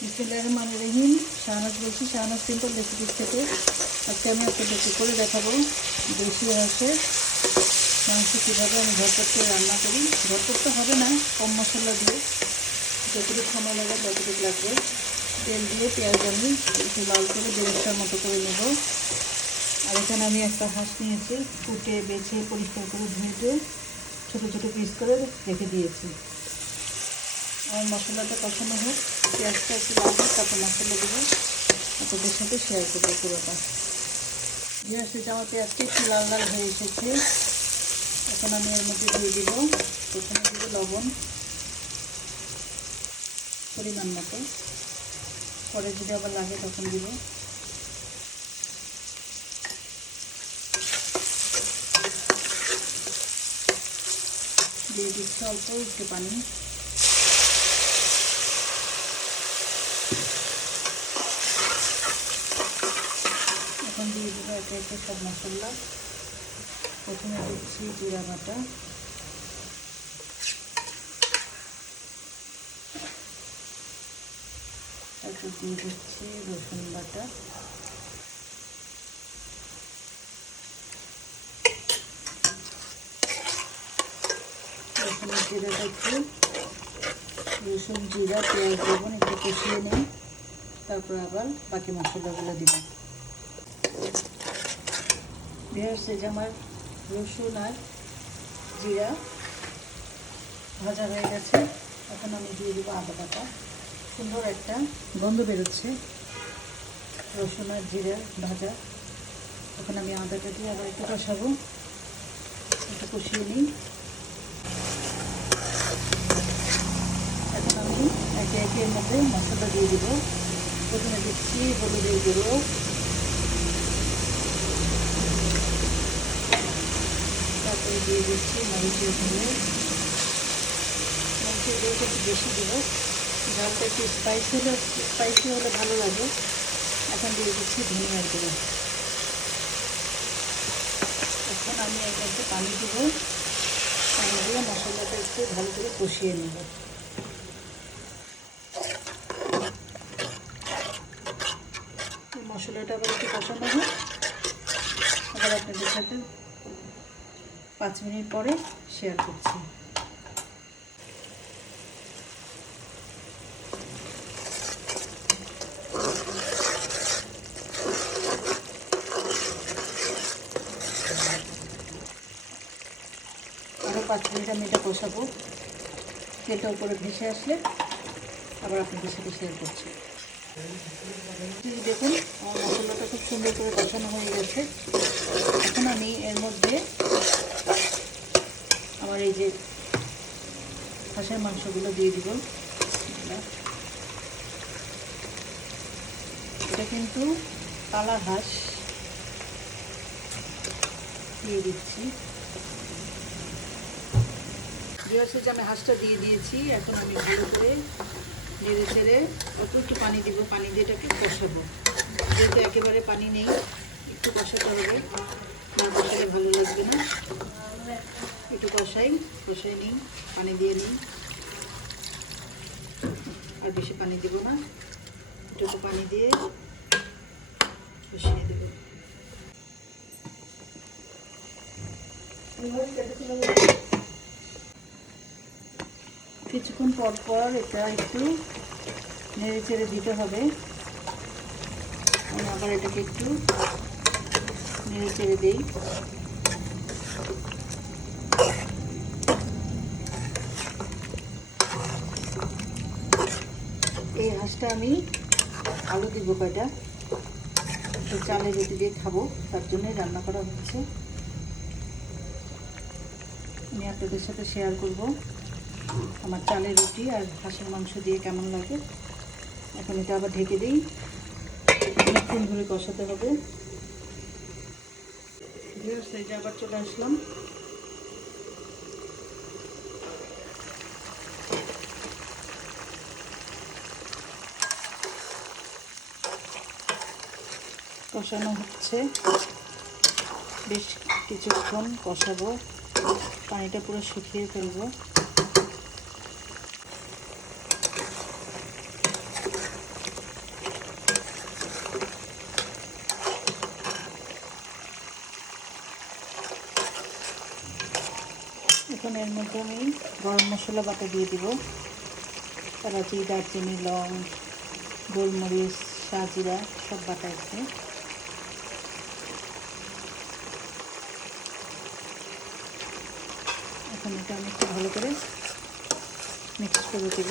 বিসমিল্লাহির রহমানির রহিম। শাহনাজ বলছি, শাহনাজ সিম্পল রেসিপিস থেকে। আজকে আমি আপনাদেরকে করে দেখাবো দেশি হাঁসের মাংস কীভাবে আমি ঝটপট করে রান্না করি। ঝটপট তো হবে না, কম মশলা দিয়ে যতটুকু সময় লাগে ততটুকু লাগবে। তেল দিয়ে পেঁয়াজ আমি একটু লাল করে বেরেস্তার মতো করে নেব। আর এখানে আমি একটা হাঁস নিয়েছি, কুটে বেছে পরিষ্কার করে ধুয়ে ছোটো ছোটো পিস করে রেখে দিয়েছি। আমার মশলাটা কষানো হোক, পেঁয়াজটা একটু লাল হোক, তারপর মশলা দেবো, আপনাদের সাথে শেয়ার করবো পুরোটা। দিয়ে আসছে আমার পেঁয়াজটা একটু লাল লাল হয়ে এসেছে। এখন আমি এর মধ্যে দিয়ে দিব, প্রথমে দিব লবণ পরিমাণ মতো, পরে যদি আবার লাগে তখন দিব। দিয়ে দিচ্ছি অল্প একটু পানি। এখন দিয়ে দেবো একে একে সব মশলা। প্রথমে দিচ্ছি জিরা বাটা, তারপর দিয়ে দিচ্ছি রসুন বাটা, রসুনের জিরাটা একটু রসুন জিরা পেঁয়াজ দেবেন, একটু কষিয়ে নিই, তারপর আবার বাকি মশলাগুলো দিব। ভেজে যে আমার রসুন আর জিরা ভাজা হয়ে গেছে, এখন আমি দিয়ে দেবো আদা বাটা। সুন্দর একটা গন্ধ বেরোচ্ছে রসুন আর জিরা ভাজা। এখন আমি আদাটা দিয়ে আবার একটু কষাবো, একটু কষিয়ে নিই। এখন আমি একে একে এর মধ্যে মশলা দিয়ে দিব। প্রথমে দিচ্ছি হলুদের গুঁড়ো, তারপরে দিয়ে দিচ্ছি মরিচের গুঁড়ো। মরিচের গুঁড়োটা একটু বেশি দিব, ঝালটা একটু স্পাইসি হলে ভালো লাগে। এখন দিয়ে দিচ্ছি ধনিয়ার গুঁড়ো। এখন আমি এর মধ্যে পানি দিব, পানি দিয়ে মশলাটা একটু ভালো করে কষিয়ে নেব। মশলাটা আবার একটু কষানো হোক, আবার আপনাদের সাথে 5 মিনিট পরে শেয়ার করছি। আরও 5 মিনিট আমি এটা কষাবো। তেলটা উপরে ভেসে আসলে আবার আপনাদের সাথে শেয়ার করছি। দেখুন আমার মশলাটা খুব সুন্দর করে কষানো হয়ে গেছে। এখন আমি এর মধ্যে আমার এই যে হাঁসের মাংসগুলো দিয়ে দিব। এটা কিন্তু কালা হাঁস, দিয়ে দিচ্ছি। যে আমি হাঁসটা দিয়ে দিয়েছি, এখন আমি ভালো করে নেড়ে চেড়ে অল্প একটু পানি দিব, পানি দিয়ে এটাকে কষাবো। যেহেতু একেবারে পানি নেই, একটু কষাতে হবে, না কষালে ভালো লাগবে না। একটু কষাই নিই, পানি দিয়ে নিই। আর বেশি পানি দিব না, একটু পানি দিয়ে কষিয়ে দেব। কিছুক্ষণ পর পর এটা একটু নেড়ে চেড়ে দিতে হবে। আমি আবার এটাকে একটু নেড়ে চেড়ে দিই। এই হাঁসটা আমি আলু দিব কয়টা, তো চালের রুটি দিয়ে খাবো, তার জন্যই রান্না করা হচ্ছে। আমি আপনাদের সাথে শেয়ার করব আমার চালের রুটি আর হাঁসের মাংস দিয়ে কেমন লাগে। এখন এটা আবার ঢেকে দিই, অনেকক্ষণ ধরে কষাতে হবে। সাইডে আবার চলে আসলাম। কষানো হচ্ছে, বেশ কিছুক্ষণ কষাবো, পানিটা পুরো শুকিয়ে ফেলবো। এর মধ্যে আমি গরম মশলা বাটা দিয়ে দিব। এলাচি, দারচিনি, লং, গোলমরিচ, শাহজিরা সব বাটা আছে। এখন এটা আমি একটু ভালো করে মিক্স করে দিব।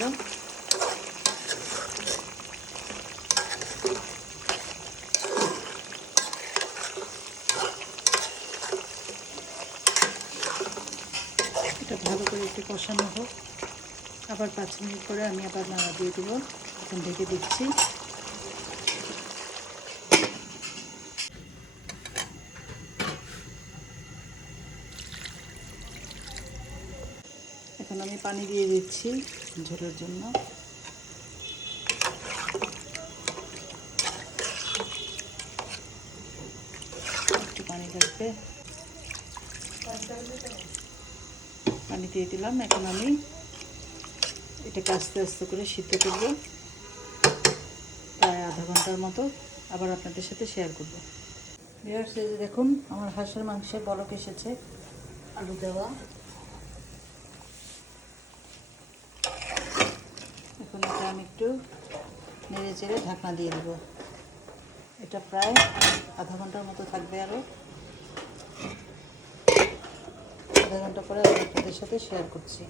এটা ভালো করে একটু কষানো হোক। আবার 5 মিনিট পরে আমি আবার নাড়া দিয়ে দেব। এখন ঢেকে দিচ্ছি। এখন আমি পানি দিয়ে দিচ্ছি ঝোলের জন্য। একটু পানি লাগবে, পানি দিয়ে দিলাম। এখন আমি এটাকে আস্তে আস্তে করে সিদ্ধ করব, প্রায় আধা ঘন্টার মতো। আবার আপনাদের সাথে শেয়ার করব। ভিউয়ার্স, এই যে দেখুন আমার হাঁসের মাংসের বলক এসেছে, আলু দেওয়া। এখন এটা আমি একটু নেড়ে চেড়ে ঢাকনা দিয়ে দেব। এটা প্রায় আধা ঘন্টার মতো থাকবে। আরও আধা ঘন্টা পরে আমি আপনাদের সাথে শেয়ার করছি।